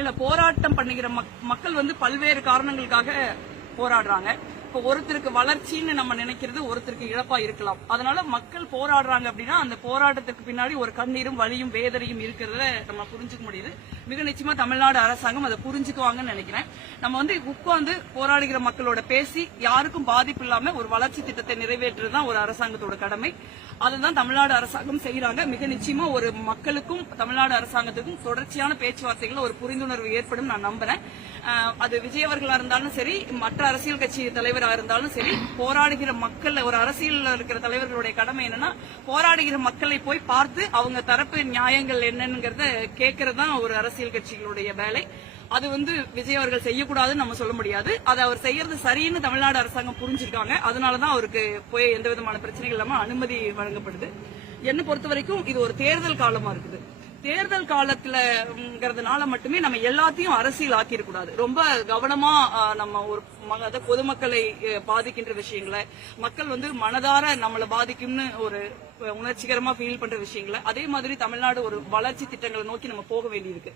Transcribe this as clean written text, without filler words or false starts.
இல்ல போராட்டம் பண்ணுகிற மக்கள் வந்து பல்வேறு காரணங்களுக்காக போராடுறாங்க. இப்போ ஒருத்தருக்கு வளர்ச்சின்னு நம்ம நினைக்கிறது ஒருத்தருக்கு இழப்பா இருக்கலாம். அதனால மக்கள் போராடுறாங்க அப்படின்னா அந்த போராட்டத்துக்கு பின்னாடி ஒரு கண்ணீரும் வலியும் வேதனையும் இருக்கிறத நம்ம புரிஞ்சுக்க முடியுது. மிக நிச்சயமா தமிழ்நாடு அரசாங்கம் அதை புரிஞ்சுக்குவாங்கன்னு நினைக்கிறேன். நம்ம வந்து உட்கார்ந்து போராடுகிற மக்களோட பேசி யாருக்கும் பாதிப்பு இல்லாம ஒரு வளர்ச்சி திட்டத்தை நிறைவேற்றுறதுதான் ஒரு அரசாங்கத்தோட கடமை. அதுதான் தமிழ்நாடு அரசாங்கம் செய்யறாங்க. மிக நிச்சயமா ஒரு மக்களுக்கும் தமிழ்நாடு அரசாங்கத்துக்கும் தொடர்ச்சியான பேச்சுவார்த்தைகள் ஒரு புரிந்துணர்வு ஏற்படும் நான் நம்புறேன். அது விஜய் அவர்களா இருந்தாலும் சரி, மற்ற அரசியல் கட்சி தலைவராக இருந்தாலும் சரி, போராடுகிற மக்கள் ஒரு அரசியல் இருக்கிற தலைவர்களுடைய கடமை என்னன்னா போராடுகிற மக்களை போய் பார்த்து அவங்க தரப்பு நியாயங்கள் என்னங்கிறத கேட்கறது தான் ஒரு அரசியல் கட்சிகளுடைய வேலை. அது வந்து விஜய் அவர்கள் செய்யக்கூடாதுன்னு நம்ம சொல்ல முடியாது. அதை அவர் செய்யறது சரின்னு தமிழ்நாடு அரசாங்கம் புரிஞ்சிருக்காங்க. அதனாலதான் அவருக்கு போய் எந்த விதமான பிரச்சனைகள் இல்லாம அனுமதி வழங்கப்படுது. என்னை பொறுத்த வரைக்கும் இது ஒரு தேர்தல் காலமா இருக்குது. தேர்தல் காலத்துலங்கிறதுனால மட்டுமே நம்ம எல்லாத்தையும் அரசியல் ஆக்கிடக்கூடாது. ரொம்ப கவனமா நம்ம ஒரு பொதுமக்களை பாதிக்கின்ற விஷயங்களை, மக்கள் வந்து மனதார நம்மளை பாதிக்கும்னு ஒரு உணர்ச்சிகரமா ஃபீல் பண்ற விஷயங்களை, அதே மாதிரி தமிழ்நாடு ஒரு வளர்ச்சி திட்டங்களை நோக்கி நம்ம போக வேண்டியிருக்கு.